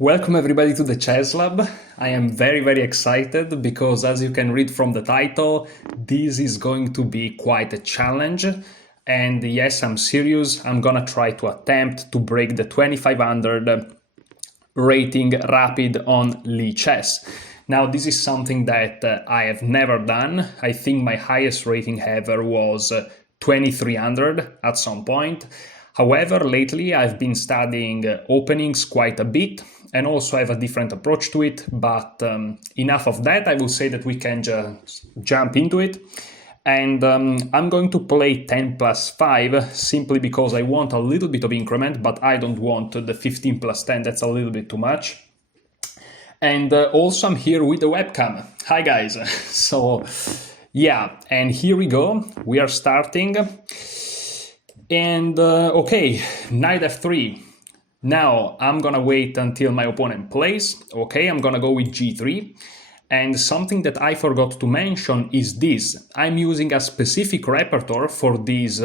Welcome everybody to the Chess Lab. I am very excited because, as you can read from the title, this is going to be quite a challenge. And yes, I'm serious. I'm gonna try to attempt to break the 2500 rating rapid on Lichess. Now, this is something that I have never done. I think my highest rating ever was 2300 at some point. However, lately I've been studying openings quite a bit and also have a different approach to it, but enough of that. I will say that we can just jump into it. And I'm going to play 10 plus 5 simply because I want a little bit of increment, but I don't want the 15 plus 10, that's a little bit too much. And also I'm here with the webcam. Hi guys! So yeah, and here we go, we are starting. And okay, knight f3. Now I'm gonna wait until my opponent plays. Okay, I'm gonna go with g3. And something that I forgot to mention is this. I'm using a specific repertoire for this,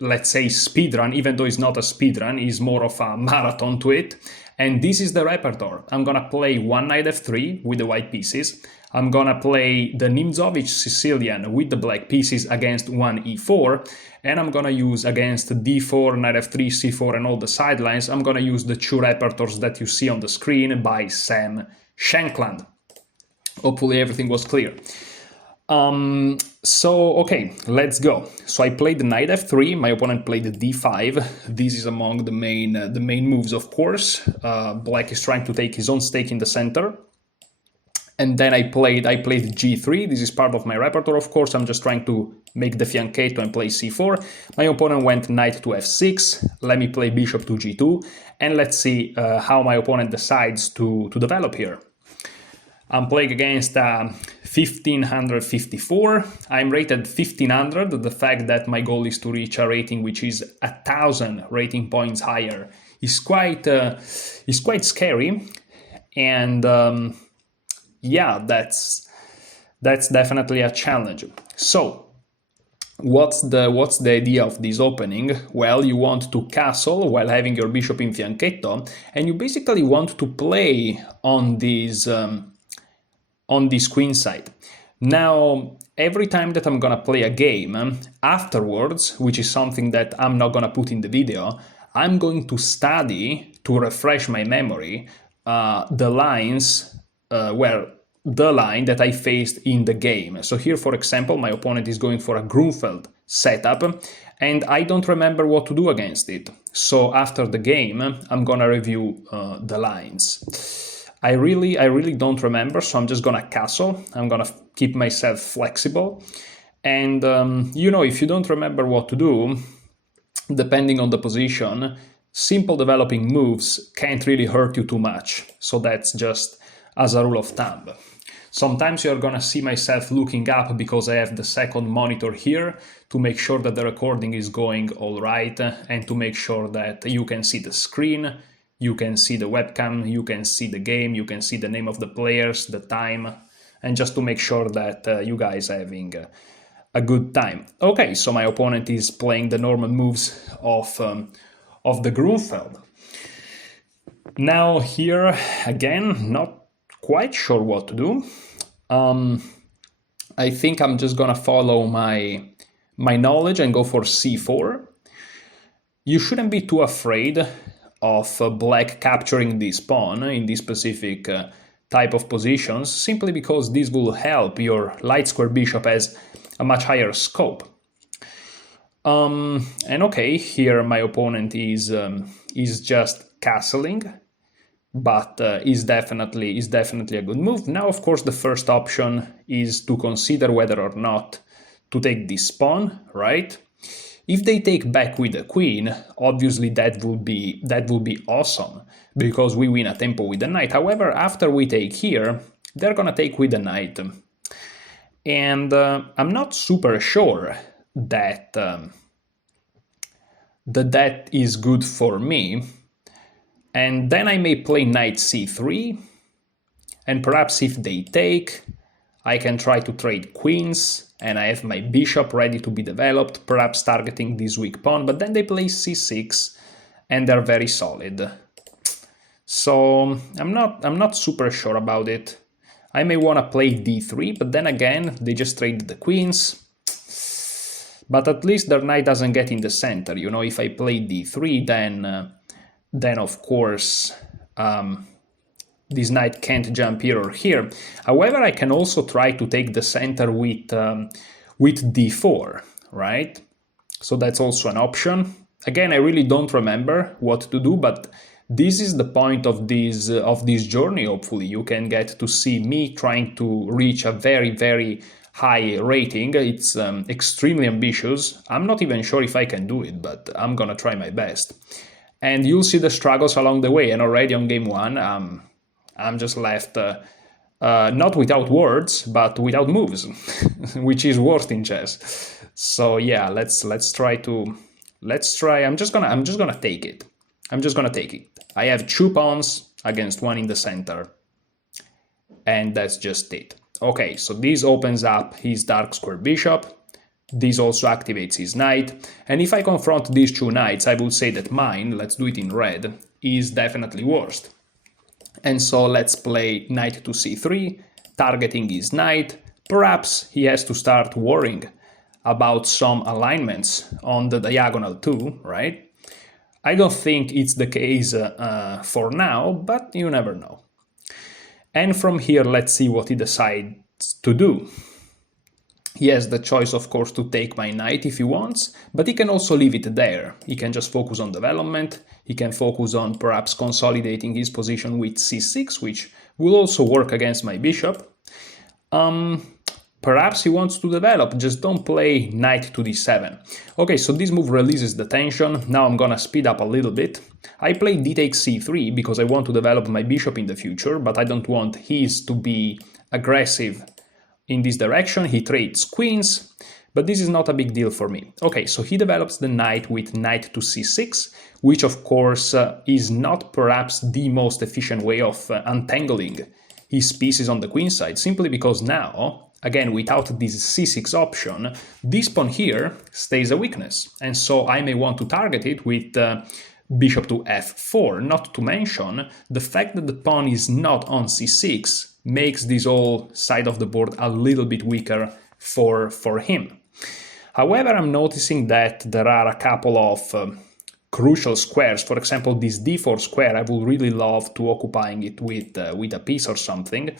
let's say, speedrun, even though it's not a speedrun, it's more of a marathon to it. And this is the repertoire. I'm gonna play one knight f3 with the white pieces. I'm gonna play the Nimzovich Sicilian with the black pieces against one e4, and I'm gonna use against d4, knight f3, c4, and all the sidelines, I'm gonna use the two repertoires that you see on the screen by Sam Shankland. Hopefully everything was clear. So, okay, let's go. So I played the knight f3, my opponent played the d5. This is among the main moves, of course. Black is trying to take his own stake in the center. And then I played g3. This is part of my repertoire, of course. I'm just trying to make the fianchetto and play c4. My opponent went knight to f6. Let me play bishop to g2. And let's see how my opponent decides to develop here. I'm playing against 1554. I'm rated 1500. The fact that my goal is to reach a rating which is 1000 rating points higher is quite scary. And yeah, that's definitely a challenge. So what's the idea of this opening? Well, you want to castle while having your bishop in fianchetto, and you basically want to play on this queen side. Now, every time that I'm gonna play a game, afterwards, which is something that I'm not gonna put in the video, I'm going to study, to refresh my memory, the lines, the line that I faced in the game. So here, for example, my opponent is going for a Grunfeld setup, and I don't remember what to do against it. So after the game, I'm gonna review the lines. I really don't remember, so I'm just gonna castle. I'm gonna keep myself flexible. And, you know, if you don't remember what to do, depending on the position, simple developing moves can't really hurt you too much. So that's just as a rule of thumb. Sometimes you're gonna see myself looking up because I have the second monitor here to make sure that the recording is going all right and to make sure that you can see the screen, you can see the webcam, you can see the game, you can see the name of the players, the time, and just to make sure that you guys are having a good time. Okay, so my opponent is playing the normal moves of the Grunfeld. Now here, again, not quite sure what to do. I think I'm just gonna follow my knowledge and go for c4. You shouldn't be too afraid of black capturing this pawn in this specific type of positions, simply because this will help your light square bishop as a much higher scope. And okay, here my opponent is just castling, but is definitely a good move. Now, of course, the first option is to consider whether or not to take this pawn, right? If they take back with the queen, obviously that will be awesome, because we win a tempo with the knight. However, after we take here, they're gonna take with the knight. And I'm not super sure that that is good for me. And then I may play knight c3, and perhaps if they take, I can try to trade queens, and I have my bishop ready to be developed, perhaps targeting this weak pawn, but then they play c6, and they're very solid. So I'm not super sure about it. I may want to play d3, but then again, they just traded the queens. But at least their knight doesn't get in the center. You know, if I play d3, then of course this knight can't jump here or here. However, I can also try to take the center with d4, right? So that's also an option. Again, I really don't remember what to do, but this is the point of this journey. Hopefully, you can get to see me trying to reach a very, very high rating. It's extremely ambitious. I'm not even sure if I can do it, but I'm gonna try my best. And you'll see the struggles along the way. And already on game one, I'm just left not without words, but without moves, which is worst in chess. So yeah, let's try. I'm just gonna take it. I'm just gonna take it. I have 2 pawns against 1 in the center, and that's just it. Okay, so this opens up his dark square bishop. This also activates his knight, and if I confront these 2 knights, I would say that mine, let's do it in red, is definitely worst. And so let's play knight to c3, targeting his knight. Perhaps he has to start worrying about some alignments on the diagonal too, right? I don't think it's the case for now, but you never know. And from here, let's see what he decides to do. He has the choice, of course, to take my knight if he wants, but he can also leave it there. He can just focus on development. He can focus on perhaps consolidating his position with c6, which will also work against my bishop. Perhaps he wants to develop, just don't play knight to d7. Okay, so this move releases the tension. Now I'm gonna speed up a little bit. I play d takes c3 because I want to develop my bishop in the future, but I don't want his to be aggressive in this direction. He trades queens, but this is not a big deal for me. Okay, so he develops the knight with knight to c6, which of course is not perhaps the most efficient way of untangling his pieces on the queen side, simply because now, again, without this c6 option, this pawn here stays a weakness, and so I may want to target it with bishop to f4, not to mention the fact that the pawn is not on c6 makes this whole side of the board a little bit weaker for him. However, I'm noticing that there are a couple of crucial squares. For example, this d4 square, I would really love to occupying it with a piece or something.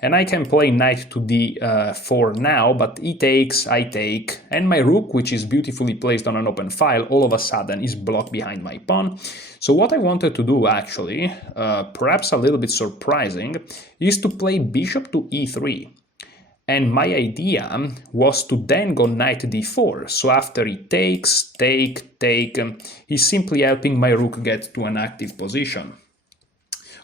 And I can play knight to d4 now, but he takes, I take, and my rook, which is beautifully placed on an open file, all of a sudden is blocked behind my pawn. So what I wanted to do, actually, perhaps a little bit surprising, is to play bishop to e3. And my idea was to then go knight d4. So after he takes, take, he's simply helping my rook get to an active position.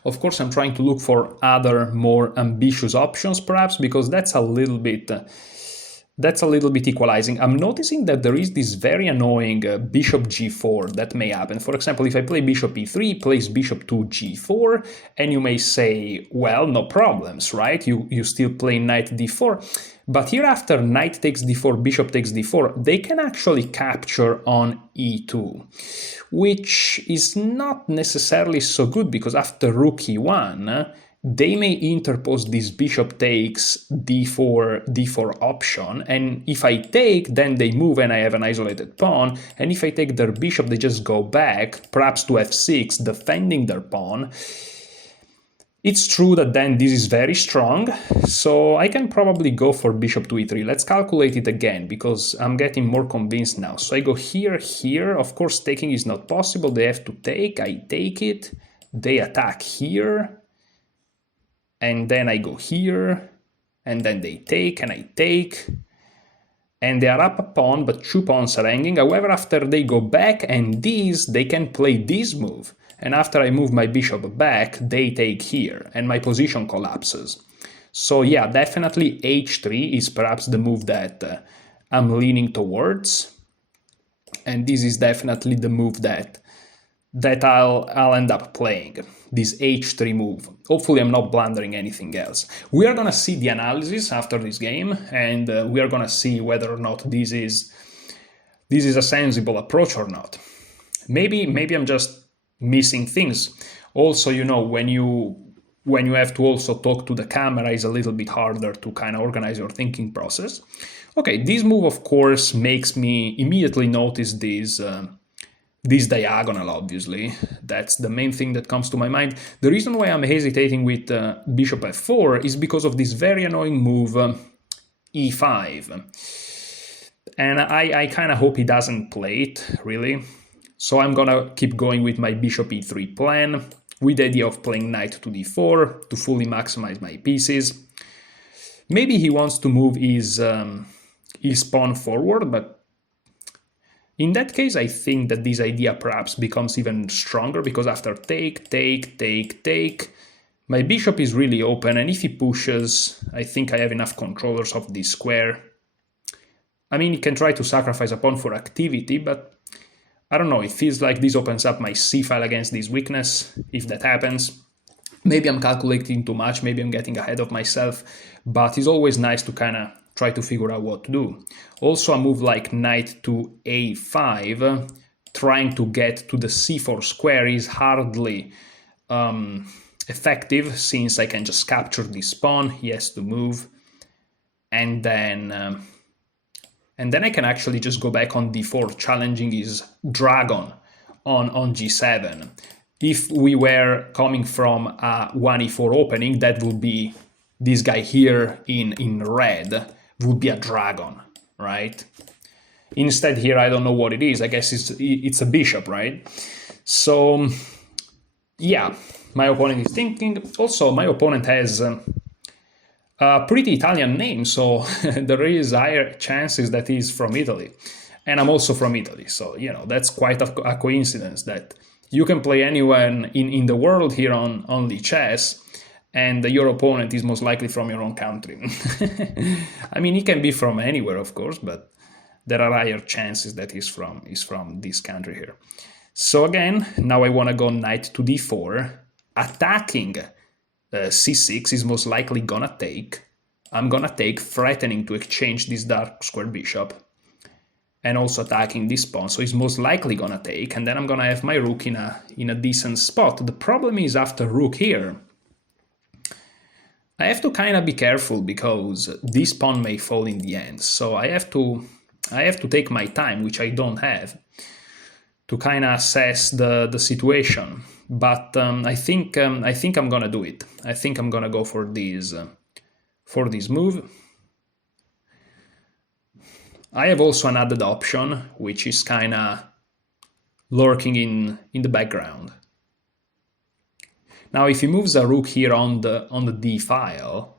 Of course, I'm trying to look for other more ambitious options, perhaps, because that's a little bit equalizing. I'm noticing that there is this very annoying bishop g4 that may happen. For example, if I play bishop e3, plays bishop to g4, and you may say, well, no problems, right? You still play knight d4. But here after knight takes d4, bishop takes d4, they can actually capture on e2, which is not necessarily so good, because after rook e1, they may interpose this bishop takes d4 option, and if I take, then they move and I have an isolated pawn, and if I take their bishop, they just go back, perhaps to f6, defending their pawn. It's true that then this is very strong, so I can probably go for bishop to e3. Let's calculate it again, because I'm getting more convinced now. So I go here, here. Of course, taking is not possible. They have to take. I take it. They attack here. And then I go here. And then they take, and I take. And they are up a pawn, but 2 pawns are hanging. However, after they go back and these, they can play this move. And after I move my bishop back, they take here, and my position collapses. So yeah, definitely h3 is perhaps the move that I'm leaning towards. And this is definitely the move that I'll end up playing, this h3 move. Hopefully I'm not blundering anything else. We are gonna see the analysis after this game, and we are gonna see whether or not this is a sensible approach or not. Maybe I'm just missing things. Also, you know, when you have to also talk to the camera, is a little bit harder to kind of organize your thinking process. Okay, this move, of course, makes me immediately notice this diagonal, obviously. That's the main thing that comes to my mind. The reason why I'm hesitating with bishop f4 is because of this very annoying move, e5. And I kind of hope he doesn't play it, really. So I'm gonna keep going with my bishop e3 plan, with the idea of playing knight to d4 to fully maximize my pieces. Maybe he wants to move his pawn forward, but in that case, I think that this idea perhaps becomes even stronger, because after take, my bishop is really open, and if he pushes, I think I have enough controllers of this square. I mean, he can try to sacrifice a pawn for activity, but I don't know, it feels like this opens up my c-file against this weakness, if that happens. Maybe I'm calculating too much, maybe I'm getting ahead of myself, but it's always nice to kind of try to figure out what to do. Also, a move like knight to a5, trying to get to the c4 square, is hardly effective, since I can just capture this pawn. He has to move, and then I can actually just go back on d4, challenging his dragon on g7. If we were coming from a 1e4 opening, that would be this guy here in red, would be a dragon, right? Instead here, I don't know what it is. I guess it's a bishop, right? So, yeah, my opponent is thinking. Also, my opponent has a pretty Italian name, so there is higher chances that he's from Italy. And I'm also from Italy, so, you know, that's quite a coincidence that you can play anywhere in the world here on Lichess, and your opponent is most likely from your own country. I mean, he can be from anywhere, of course, but there are higher chances that he's from this country here. So again, now I want to go knight to d4, attacking c6 is most likely gonna take. I'm gonna take, threatening to exchange this dark square bishop, and also attacking this pawn, so he's most likely gonna take, and then I'm gonna have my rook in a decent spot. The problem is, after rook here, I have to kind of be careful, because this pawn may fall in the end. So I have to take my time, which I don't have, to kind of assess the situation. But I think I'm gonna do it. I think I'm gonna go for this move. I have also an added option, which is kind of lurking in the background. Now, if he moves a rook here on the d file,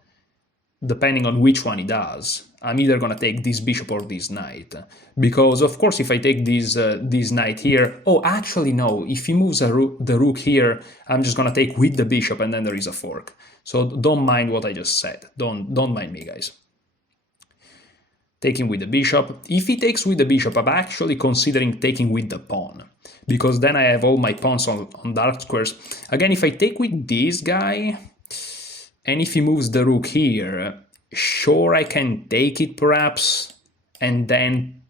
depending on which one he does, I'm either gonna take this bishop or this knight. Because of course, if I take this knight here, oh, actually no, if he moves the rook here, I'm just gonna take with the bishop, and then there is a fork. So don't mind what I just said. Don't mind me, guys. Taking with the bishop. If he takes with the bishop, I'm actually considering taking with the pawn, because then I have all my pawns on dark squares. Again, if I take with this guy, and if he moves the rook here, sure, I can take it perhaps, and then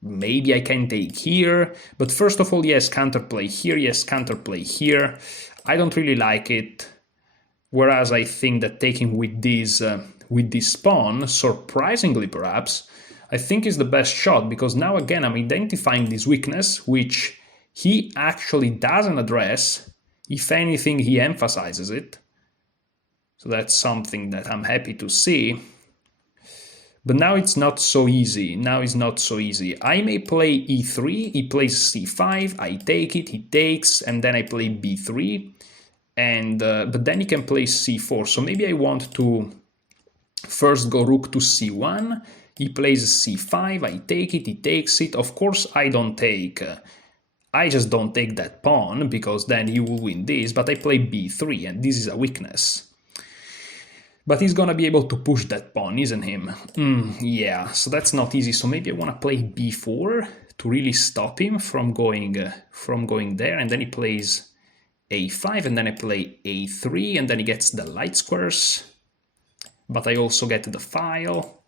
maybe I can take here. But first of all, yes, counterplay here, yes, counterplay here. I don't really like it. Whereas I think that taking with this pawn, surprisingly perhaps, I think is the best shot, because now again I'm identifying this weakness, which he actually doesn't address. If anything, he emphasizes it. So that's something that I'm happy to see. But now it's not so easy. I may play e3, he plays c5, I take it, he takes, and then I play b3. But then he can play c4. So maybe I want to first go rook to c1. He plays c5, I take it, he takes it. Of course, I don't take. I just don't take that pawn, because then he will win this. But I play b3, and this is a weakness. But he's gonna be able to push that pawn, isn't him? Yeah, so that's not easy. So maybe I want to play b4 to really stop him from going there. And then he plays a5, and then I play a3, and then he gets the light squares. But I also get the file.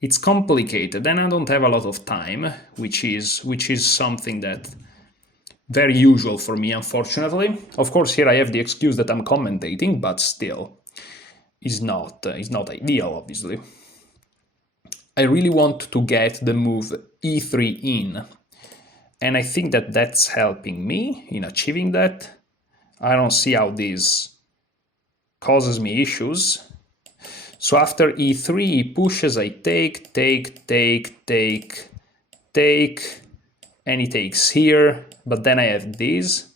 It's complicated, and I don't have a lot of time, which is something that Very usual for me, unfortunately. Of course, here I have the excuse that I'm commentating, but still, is not ideal, obviously. I really want to get the move e3 in, and I think that that's helping me in achieving that. I don't see how this causes me issues. So after e3 he pushes, I take, and he takes here, but then I have this,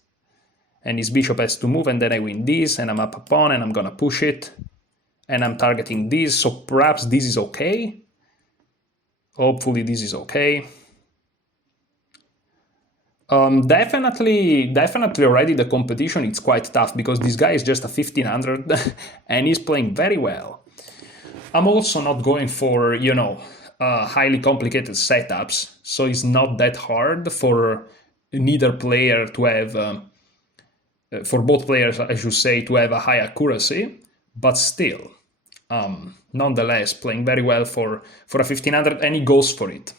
and his bishop has to move, and then I win this, and I'm up a pawn, and I'm gonna push it, and I'm targeting this, so perhaps this is okay. Hopefully this is okay. Definitely already the competition, it's quite tough, because this guy is just a 1500, and he's playing very well. I'm also not going for, highly complicated setups, so it's not that hard for neither player to have, for both players, I should say, to have a high accuracy, but still, nonetheless, playing very well for a 1500, and he goes for it.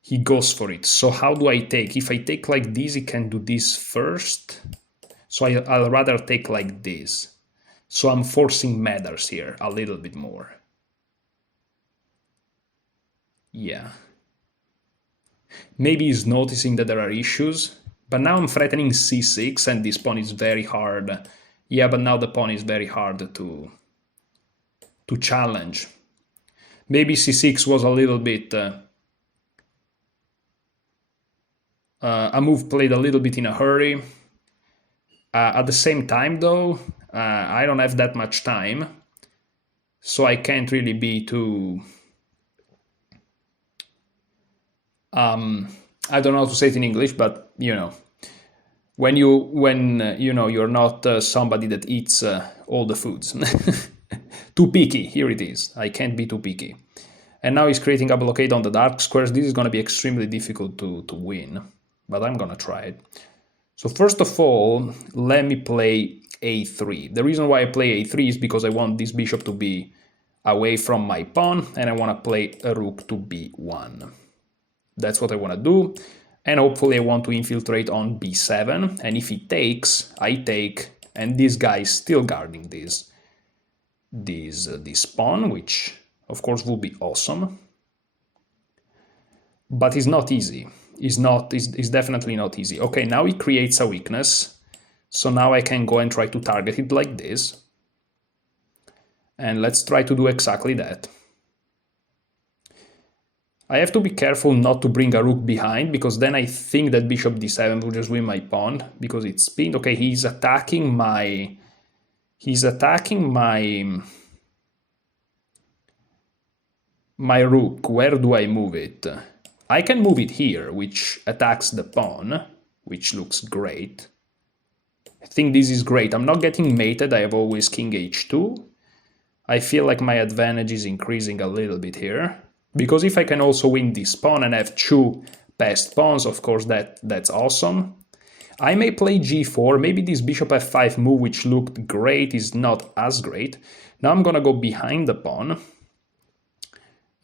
He goes for it. So how do I take? If I take like this, he can do this first. So I'll rather take like this. So I'm forcing matters here a little bit more. Yeah. Maybe he's noticing that there are issues, but now I'm threatening c6, and this pawn is very hard. Yeah, but now the pawn is very hard to challenge. Maybe c6 was a little bit... a move played a little bit in a hurry. At the same time, though, I don't have that much time, so I can't really be too... I don't know how to say it in English, but when you're not somebody that eats all the foods. Too picky, here it is. I can't be too picky. And now he's creating a blockade on the dark squares. This is going to be extremely difficult to win, but I'm going to try it. So first of all, let me play a3. The reason why I play a3 is because I want this bishop to be away from my pawn, and I want to play a rook to b1. That's what I want to do, and hopefully I want to infiltrate on b7, and if he takes, I take, and this guy is still guarding this pawn, which of course will be awesome, but it's not easy. It's definitely not easy. Okay, now he creates a weakness, so now I can go and try to target it like this, and let's try to do exactly that. I have to be careful not to bring a rook behind, because then I think that bishop d7 will just win my pawn, because it's pinned. Okay, he's attacking my rook. Where do I move it? I can move it here, which attacks the pawn, which looks great. I think this is great. I'm not getting mated. I have always king h2. I feel like my advantage is increasing a little bit here, because if I can also win this pawn and have two passed pawns, of course that's awesome. I may play g4, maybe this bishop f5 move, which looked great, is not as great. Now I'm gonna go behind the pawn.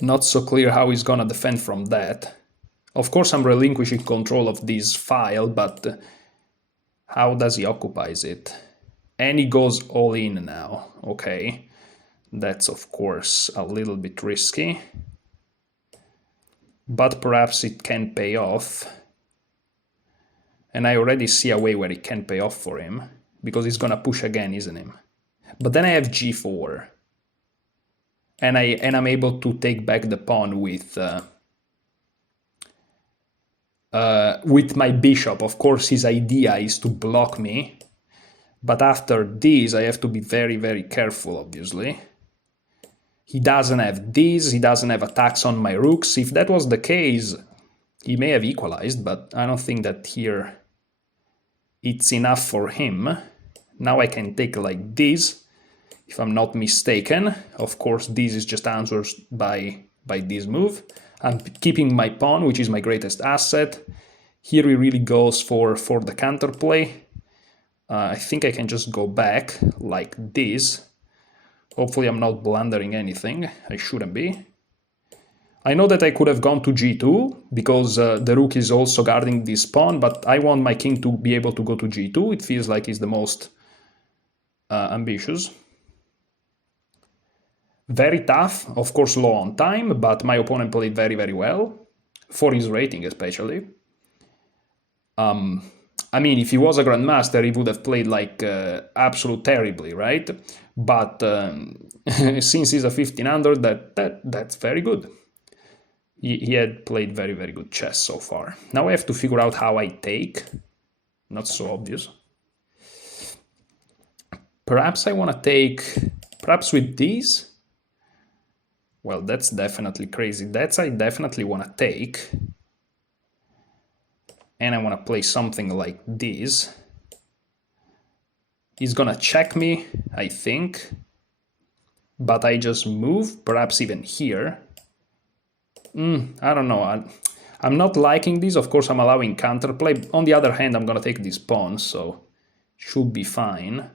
Not so clear how he's gonna defend from that. Of course I'm relinquishing control of this file, but how does he occupy it? And he goes all in now. Okay, that's of course a little bit risky, but perhaps it can pay off. And I already see a way where it can pay off for him, because he's gonna push again, isn't he? But then I have g4, and I'm able to take back the pawn with my bishop. Of course, his idea is to block me, but after this, I have to be very, very careful, obviously. He doesn't have this, he doesn't have attacks on my rooks. If that was the case, he may have equalized, but I don't think that here it's enough for him. Now I can take like this, if I'm not mistaken. Of course, this is just answered by this move. I'm keeping my pawn, which is my greatest asset. Here he really goes for the counterplay. I think I can just go back like this. Hopefully I'm not blundering anything. I shouldn't be. I know that I could have gone to g2 because the rook is also guarding this pawn, but I want my king to be able to go to g2. It feels like it's the most ambitious. Very tough, of course low on time, but my opponent played very, very well, for his rating especially. I mean, if he was a grandmaster, he would have played like absolute terribly, right? But since he's a 1500, that's very good. He had played very, very good chess so far. Now I have to figure out how I take. Not so obvious. Perhaps I want to take, perhaps with these. Well, that's definitely crazy. That's I definitely want to take. And I want to play something like this. He's gonna check me, I think. But I just move, perhaps even here. I don't know. I'm not liking this. Of course, I'm allowing counterplay. On the other hand, I'm gonna take this pawn, so should be fine.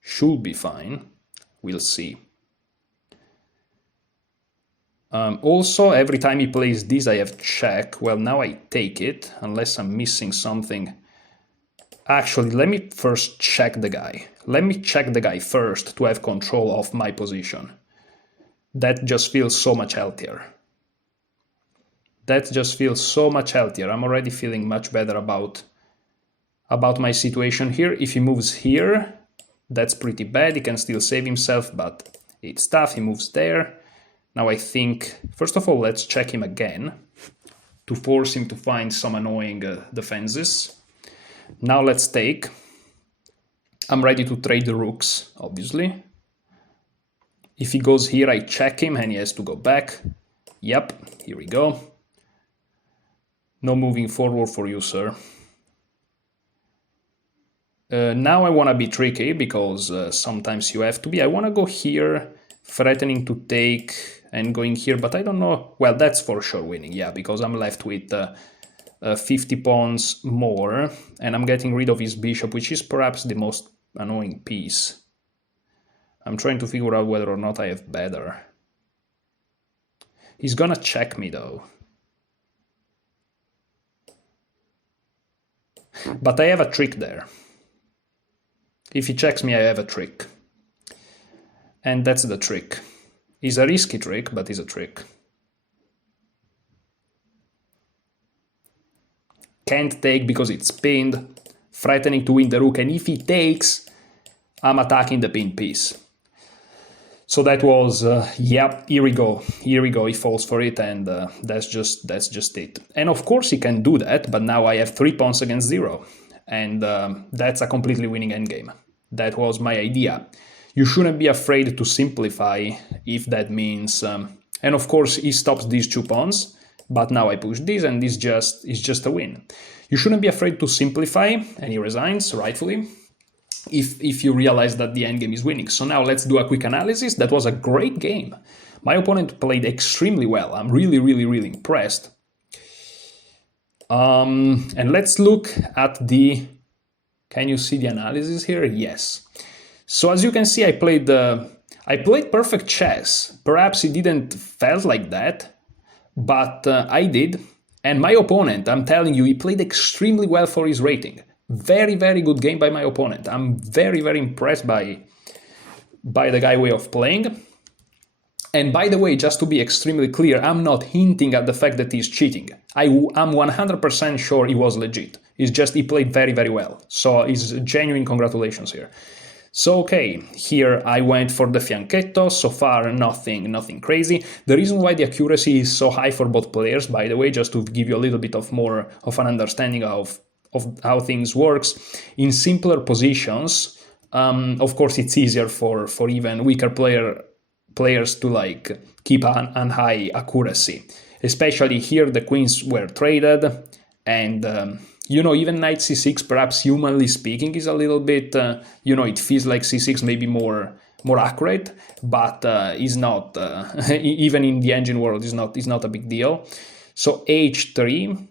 Should be fine. We'll see. Also, every time he plays this, I have check. Well, now I take it, unless I'm missing something. Actually, let me first check the guy. Let me check the guy first to have control of my position. That just feels so much healthier. That just feels so much healthier. I'm already feeling much better about my situation here. If he moves here, that's pretty bad. He can still save himself, but it's tough. He moves there. Now I think, first of all, let's check him again to force him to find some annoying defenses. Now let's take. I'm ready to trade the rooks, obviously. If he goes here, I check him and he has to go back. Yep, here we go. No moving forward for you, sir. Now I want to be tricky because sometimes you have to be. I want to go here, threatening to take and going here, but I don't know. Well, that's for sure winning, yeah, because I'm left with 50 pawns more, and I'm getting rid of his bishop, which is perhaps the most annoying piece. I'm trying to figure out whether or not I have better. He's gonna check me, though. But I have a trick there. If he checks me, I have a trick. And that's the trick. It's a risky trick, but it's a trick. Can't take because it's pinned, threatening to win the rook, and if he takes, I'm attacking the pinned piece. So that was, yep, here we go, he falls for it, and that's just it. And of course he can do that, but now I have 3 pawns against 0, and that's a completely winning endgame. That was my idea. You shouldn't be afraid to simplify if that means, and of course he stops these 2 pawns, but now I push this and this is just a win. You shouldn't be afraid to simplify, and he resigns, rightfully, if you realize that the endgame is winning. So now let's do a quick analysis. That was a great game. My opponent played extremely well. I'm really, really, really impressed. And let's look at the, can you see the analysis here? Yes. So as you can see, I played perfect chess. Perhaps it didn't felt like that, but I did. And my opponent, I'm telling you, he played extremely well for his rating. Very, very good game by my opponent. I'm very, very impressed by the guy way of playing. And by the way, just to be extremely clear, I'm not hinting at the fact that he's cheating. I'm 100% sure he was legit. It's just he played very, very well. So it's genuine congratulations here. So okay, here I went for the fianchetto. So far, nothing crazy. The reason why the accuracy is so high for both players, by the way, just to give you a little bit of more of an understanding of how things works, in simpler positions, of course it's easier for even weaker players to like keep an high accuracy. Especially here the queens were traded, and you know, even knight c6, perhaps humanly speaking, is a little bit, you know, it feels like c6 may be more accurate, but is not, even in the engine world, is not a big deal. So h3,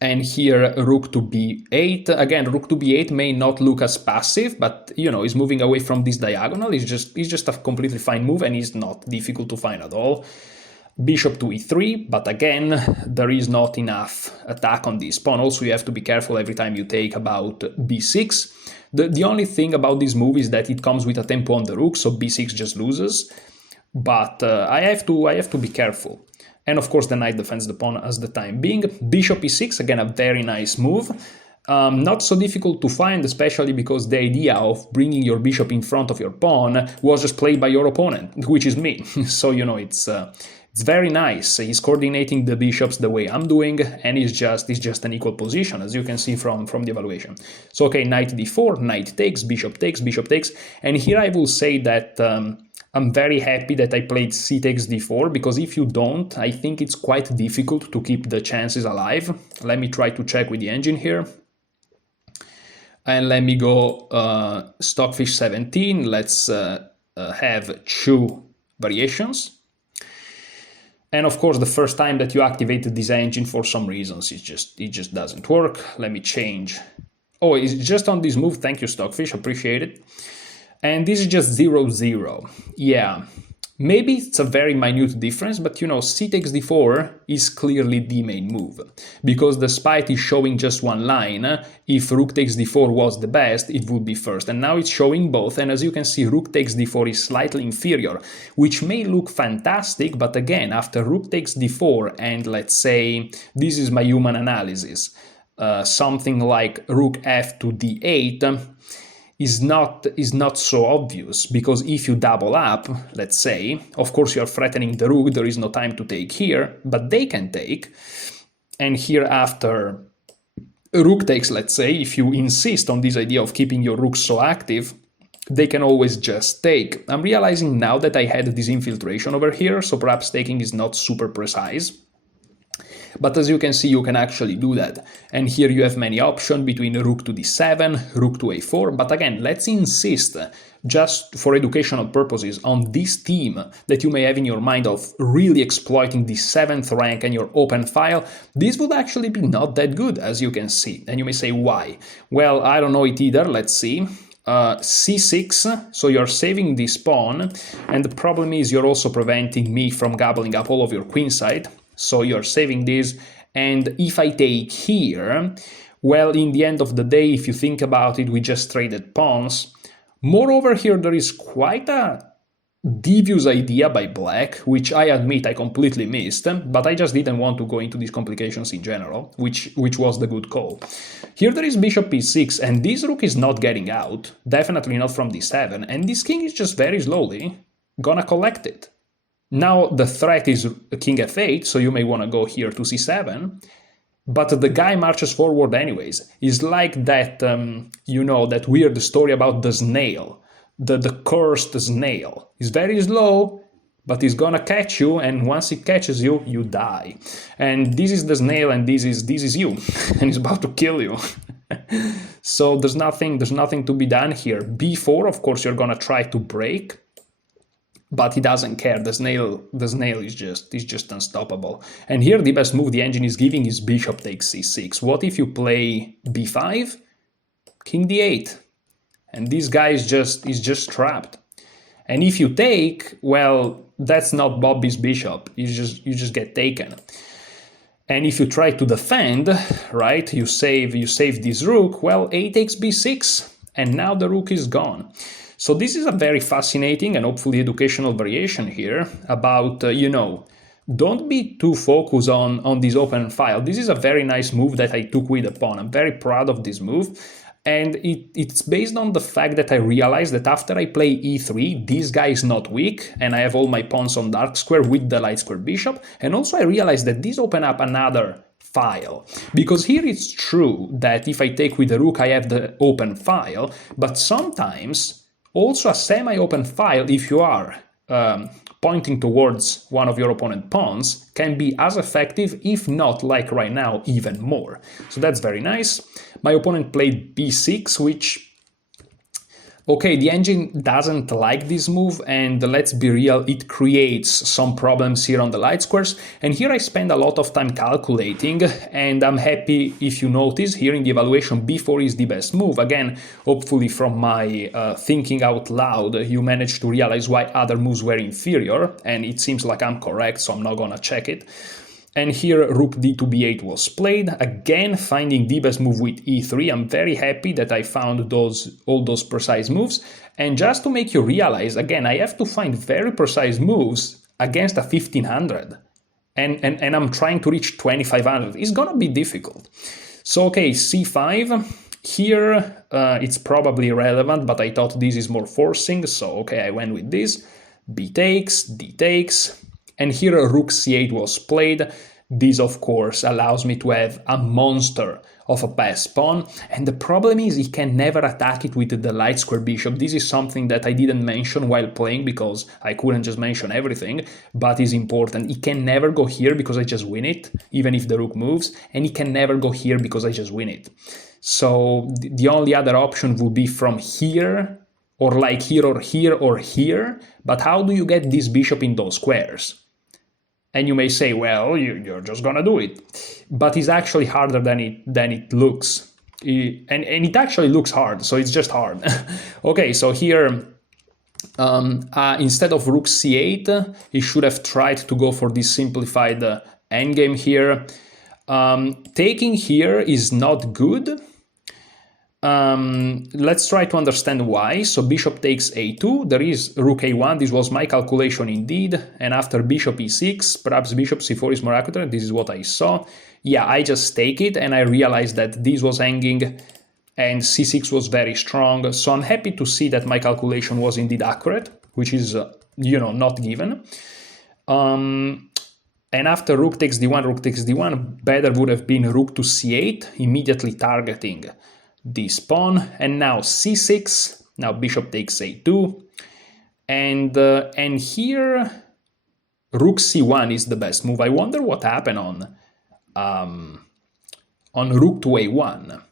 And here rook to b8. Again, rook to b8 may not look as passive, but you know, he's moving away from this diagonal. It's just a completely fine move, and it's not difficult to find at all. Bishop to e3, but again, there is not enough attack on this pawn. Also, you have to be careful every time you take about b6. The only thing about this move is that it comes with a tempo on the rook, so b6 just loses. But I have to be careful. And of course, the knight defends the pawn as the time being. Bishop e6, again, a very nice move. Not so difficult to find, especially because the idea of bringing your bishop in front of your pawn was just played by your opponent, which is me. So, you know, it's very nice. He's coordinating the bishops the way I'm doing, and it's just an equal position, as you can see from the evaluation. So, okay, knight d4, knight takes, bishop takes, and here I will say that I'm very happy that I played c takes d4, because if you don't, I think it's quite difficult to keep the chances alive. Let me try to check with the engine here. And let me go Stockfish 17. Let's have 2 variations. And of course, the first time that you activated this engine, for some reasons, it just doesn't work. Let me change. Oh, it's just on this move. Thank you, Stockfish. Appreciate it. And this is just 0-0. Yeah, maybe it's a very minute difference, but you know, c takes d4 is clearly the main move. Because despite it showing just one line, if rook takes d4 was the best, it would be first. And now it's showing both, and as you can see, rook takes d4 is slightly inferior, which may look fantastic, but again, after rook takes d4, and let's say, this is my human analysis, something like rook f to d8, is not so obvious, because if you double up, let's say, of course you're threatening the rook, there is no time to take here, but they can take, and here after rook takes, let's say, if you insist on this idea of keeping your rook so active, they can always just take. I'm realizing now that I had this infiltration over here, so perhaps taking is not super precise. But as you can see, you can actually do that. And here you have many options between rook to d7, rook to a4. But again, let's insist, just for educational purposes, on this theme that you may have in your mind of really exploiting the 7th rank and your open file. This would actually be not that good, as you can see. And you may say, why? Well, I don't know it either. Let's see. c6, so you're saving this pawn. And the problem is you're also preventing me from gobbling up all of your queenside. So you're saving this, and if I take here, well, in the end of the day, if you think about it, we just traded pawns. Moreover, here there is quite a devious idea by black, which I admit I completely missed, but I just didn't want to go into these complications in general, which was the good call. Here there is bishop e6, and this rook is not getting out, definitely not from d7, and this king is just very slowly gonna collect it. Now the threat is king f8, so you may want to go here to c7, but the guy marches forward anyways. It's like that, you know, that weird story about the snail, the cursed snail. He's very slow, but he's gonna catch you, and once he catches you, you die. And this is the snail, and this is you, and he's about to kill you. So there's nothing to be done here. b4, of course, you're gonna try to break. But he doesn't care. The snail is just unstoppable. And here the best move the engine is giving is bishop takes c6. What if you play b5? King d8. And this guy is just trapped. And if you take, well, that's not Bobby's bishop. You just get taken. And if you try to defend, right, you save this rook, well, a takes b6, and now the rook is gone. So this is a very fascinating and hopefully educational variation here about, you know, don't be too focused on this open file. This is a very nice move that I took with the pawn. I'm very proud of this move. And it's based on the fact that I realized that after I play e3, this guy is not weak, and I have all my pawns on dark square with the light square bishop. And also I realized that this opened up another file, because here it's true that if I take with the rook, I have the open file, but sometimes also a semi-open file, if you are pointing towards one of your opponent's pawns, can be as effective, if not, like right now, even more. So that's very nice. My opponent played b6, which, Okay, the engine doesn't like this move, and let's be real, it creates some problems here on the light squares. And here I spend a lot of time calculating, and I'm happy if you notice here in the evaluation b4 is the best move. Again, hopefully from my thinking out loud, you managed to realize why other moves were inferior, and it seems like I'm correct, so I'm not gonna check it. And here rook d to b8 was played, again finding the best move with e3. I'm very happy that I found all those precise moves. And just to make you realize, again, I have to find very precise moves against a 1500. And I'm trying to reach 2500. It's gonna be difficult. So okay, c5. Here it's probably relevant, but I thought this is more forcing, so okay, I went with this. B takes, d takes. And here rook c8 was played. This, of course, allows me to have a monster of a passed pawn. And the problem is he can never attack it with the light square bishop. This is something that I didn't mention while playing because I couldn't just mention everything, but is important. He can never go here because I just win it, even if the rook moves. And he can never go here because I just win it. So the only other option would be from here, or like here or here or here. But how do you get this bishop in those squares? And you may say, well, you're just gonna do it. But it's actually harder than it looks. And it actually looks hard, so it's just hard. Okay, so here, instead of rook c8, he should have tried to go for this simplified endgame here. Taking here is not good. Let's try to understand why. So bishop takes a2, there is rook a1, this was my calculation indeed, and after bishop e6, perhaps bishop c4 is more accurate, this is what I saw. Yeah, I just take it and I realized that this was hanging and c6 was very strong, so I'm happy to see that my calculation was indeed accurate, which is, not given. And after rook takes d1, better would have been rook to c8, immediately targeting this pawn, and now c6, now bishop takes a2, and here rook c1 is the best move. I wonder what happened on rook to a1,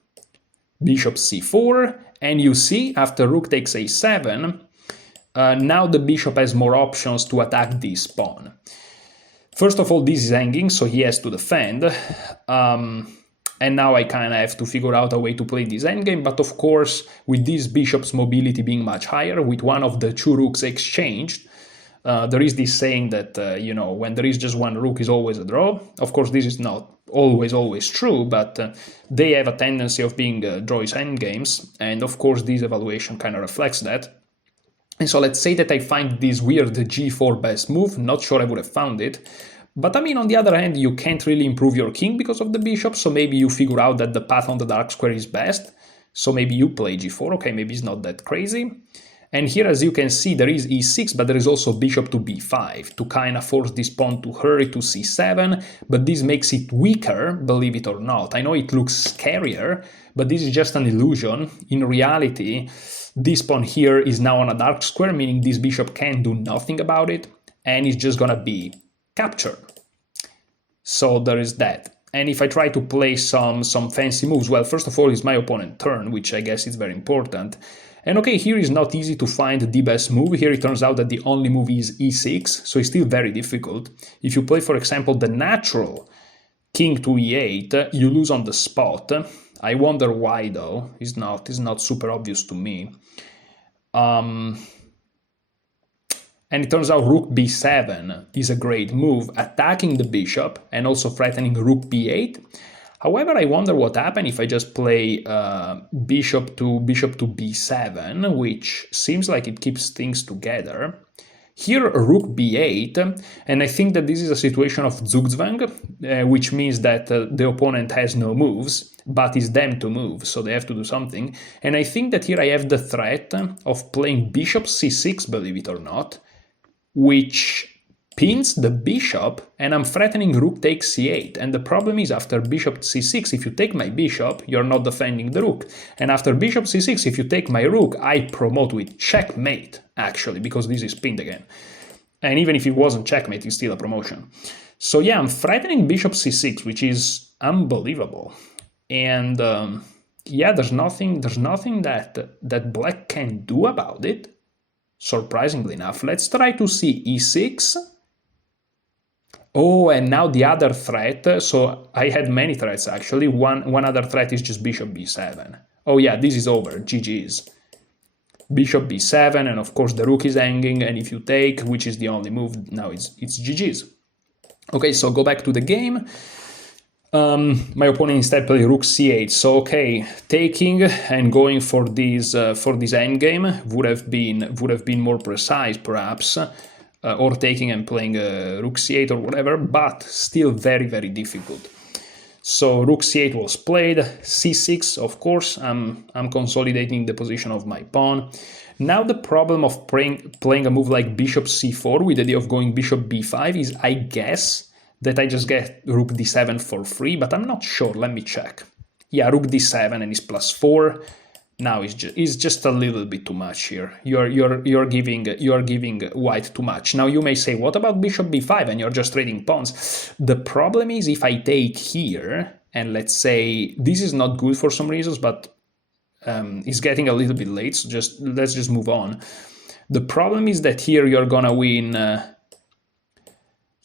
bishop c4, and you see after rook takes a7, now the bishop has more options to attack this pawn. First of all, this is hanging, so he has to defend. And now I kind of have to figure out a way to play this endgame, but of course, with this bishop's mobility being much higher, with one of the two rooks exchanged, there is this saying that, when there is just one rook is always a draw. Of course, this is not always true, but they have a tendency of being draws endgames, and of course, this evaluation kind of reflects that. And so let's say that I find this weird g4 best move, not sure I would have found it. But I mean, on the other hand, you can't really improve your king because of the bishop, so maybe you figure out that the path on the dark square is best. So maybe you play g4, okay, maybe it's not that crazy. And here, as you can see, there is e6, but there is also bishop to b5 to kind of force this pawn to hurry to c7, but this makes it weaker, believe it or not. I know it looks scarier, but this is just an illusion. In reality, this pawn here is now on a dark square, meaning this bishop can do nothing about it, and it's just gonna be captured. So there is that. And if I try to play some fancy moves, well, first of all, it's my opponent's turn, which I guess is very important. And okay, here is not easy to find the best move. Here it turns out that the only move is e6, so it's still very difficult. If you play, for example, the natural king to e8, you lose on the spot. I wonder why, though. It's not super obvious to me. And it turns out rook b7 is a great move, attacking the bishop and also threatening rook b8. However, I wonder what happened if I just play bishop to b7, which seems like it keeps things together. Here, rook b8, and I think that this is a situation of Zugzwang, which means that the opponent has no moves, but is them to move, so they have to do something. And I think that here I have the threat of playing bishop c6, believe it or not, which pins the bishop, and I'm threatening rook takes c8. And the problem is, after bishop c6, if you take my bishop, you're not defending the rook. And after bishop c6, if you take my rook, I promote with checkmate, actually, because this is pinned again. And even if it wasn't checkmate, it's still a promotion. So yeah, I'm threatening bishop c6, which is unbelievable. And yeah, there's nothing that black can do about it, surprisingly enough. Let's try to see e6. Oh, and now the other threat, so I had many threats actually. One other threat is just bishop b7. Oh yeah, this is over, GG's. Bishop b7, and of course the rook is hanging, and if you take, which is the only move, now it's GG's. Okay, so go back to the game. My opponent instead played rook c8. So okay, taking and going for this endgame would have been more precise, perhaps, or taking and playing rook c8 or whatever, but still very, very difficult. So rook c8 was played, c6, of course. I'm consolidating the position of my pawn. Now the problem of playing a move like bishop c4 with the idea of going bishop b5 is, I guess, that I just get rook d7 for free, but I'm not sure. Let me check. Yeah, rook d7 and it's +4. Now it's just a little bit too much here. You're giving white too much. Now you may say, what about bishop b5? And you're just trading pawns. The problem is if I take here, and let's say this is not good for some reasons, but it's getting a little bit late. So let's just move on. The problem is that here you're gonna win.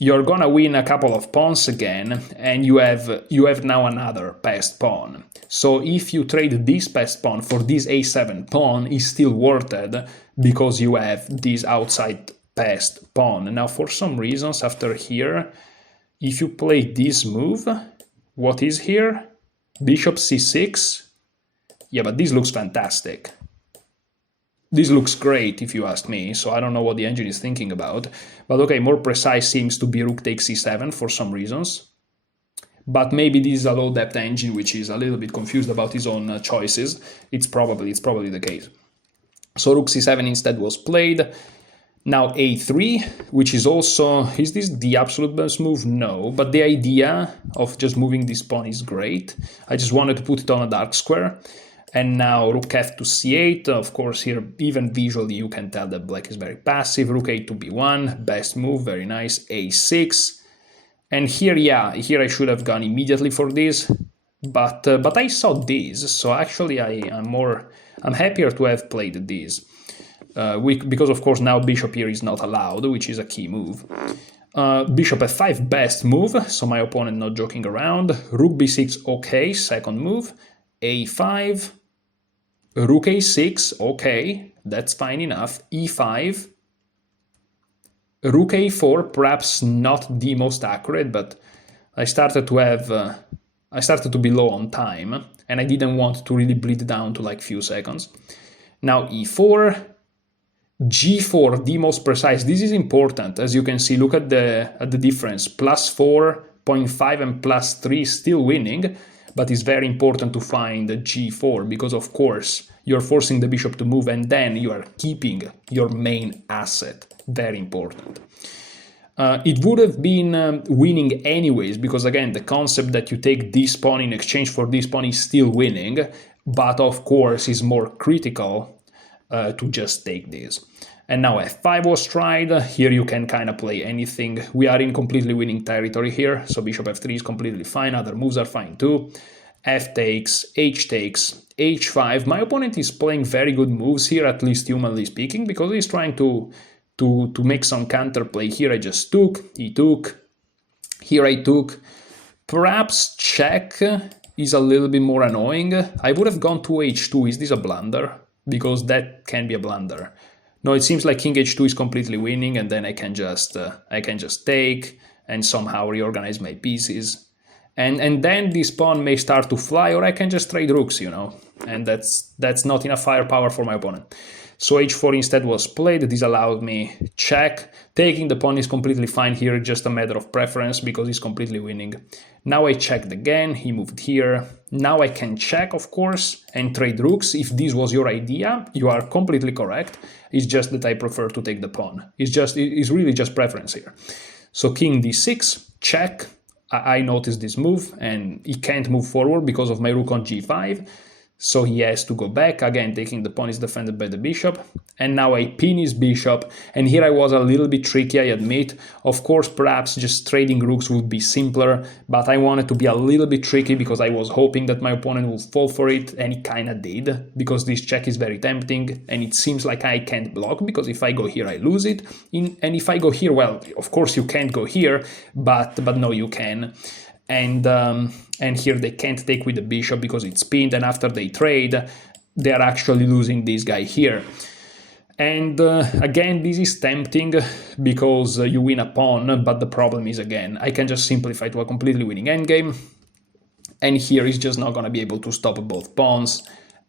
You're gonna win a couple of pawns again, and you have now another passed pawn. So if you trade this passed pawn for this a7 pawn, it's still worth it because you have this outside passed pawn. Now for some reasons after here, if you play this move, what is here? Bishop c6. Yeah, but this looks fantastic. This looks great, if you ask me, so I don't know what the engine is thinking about. But okay, more precise seems to be rook takes c7 for some reasons. But maybe this is a low-depth engine which is a little bit confused about his own choices. It's probably the case. So rook c7 instead was played. Now a3, which is also... Is this the absolute best move? No, but the idea of just moving this pawn is great. I just wanted to put it on a dark square. And now rook f to c8, of course here even visually you can tell that black is very passive. Rook a to b1, best move, very nice, a6. And here, yeah, here I should have gone immediately for this, but I saw this, so actually I'm happier to have played this. Because of course now bishop here is not allowed, which is a key move. Bishop f5, best move, so my opponent not joking around. Rook b6, okay, second move. a5, rook a6, okay, that's fine enough. e5, rook a4, perhaps not the most accurate, but I started to be low on time, and I didn't want to really bleed down to like few seconds. Now e4, g4, the most precise. This is important, as you can see. Look at the difference. +4.5 and +3 still winning. But it's very important to find g4 because, of course, you're forcing the bishop to move and then you are keeping your main asset. Very important. It would have been winning anyways because, again, the concept that you take this pawn in exchange for this pawn is still winning, but, of course, is more critical to just take this. And now f5 was tried. Here you can kind of play anything. We are in completely winning territory here, so bishop f3 is completely fine. Other moves are fine too. F takes, h5. My opponent is playing very good moves here, at least humanly speaking, because he's trying to make some counterplay. Here I just took, he took, here I took. Perhaps check is a little bit more annoying. I would have gone to h2. Is this a blunder? Because that can be a blunder. No, it seems like king h2 is completely winning, and then I can just take and somehow reorganize my pieces. And then this pawn may start to fly, or I can just trade rooks, you know, and that's not enough firepower for my opponent. So h4 instead was played. This allowed me check. Taking the pawn is completely fine here, just a matter of preference because he's completely winning. Now I checked again, he moved here. Now I can check, of course, and trade rooks. If this was your idea, you are completely correct. It's just that I prefer to take the pawn. It's really just preference here. So king d6, check. I noticed this move, and he can't move forward because of my rook on g5. So he has to go back, again taking the pawn is defended by the bishop, and now I pin his bishop, and here I was a little bit tricky, I admit. Of course, perhaps just trading rooks would be simpler, but I wanted to be a little bit tricky because I was hoping that my opponent would fall for it, and he kinda did, because this check is very tempting, and it seems like I can't block, because if I go here I lose it, and if I go here, well, of course you can't go here, but no, you can. And here they can't take with the bishop because it's pinned, and after they trade, they are actually losing this guy here. And again, this is tempting because you win a pawn, but the problem is, again, I can just simplify to a completely winning endgame, and here he's just not going to be able to stop both pawns,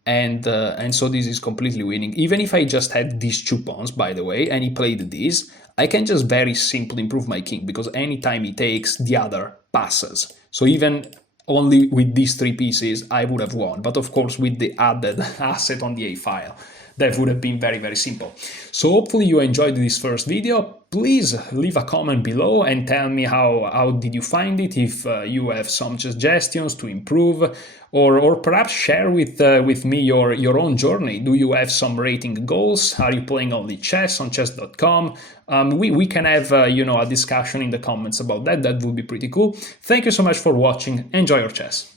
and so this is completely winning. Even if I just had these two pawns, by the way, and he played this, I can just very simply improve my king, because anytime he takes, the other passes. So even only with these three pieces, I would have won. But of course, with the added asset on the A file, that would have been very, very simple. So hopefully you enjoyed this first video. Please leave a comment below and tell me how did you find it, if you have some suggestions to improve, or perhaps share with me your own journey. Do you have some rating goals? Are you playing only chess on chess.com? We can have a discussion in the comments about that. That would be pretty cool. Thank you so much for watching. Enjoy your chess.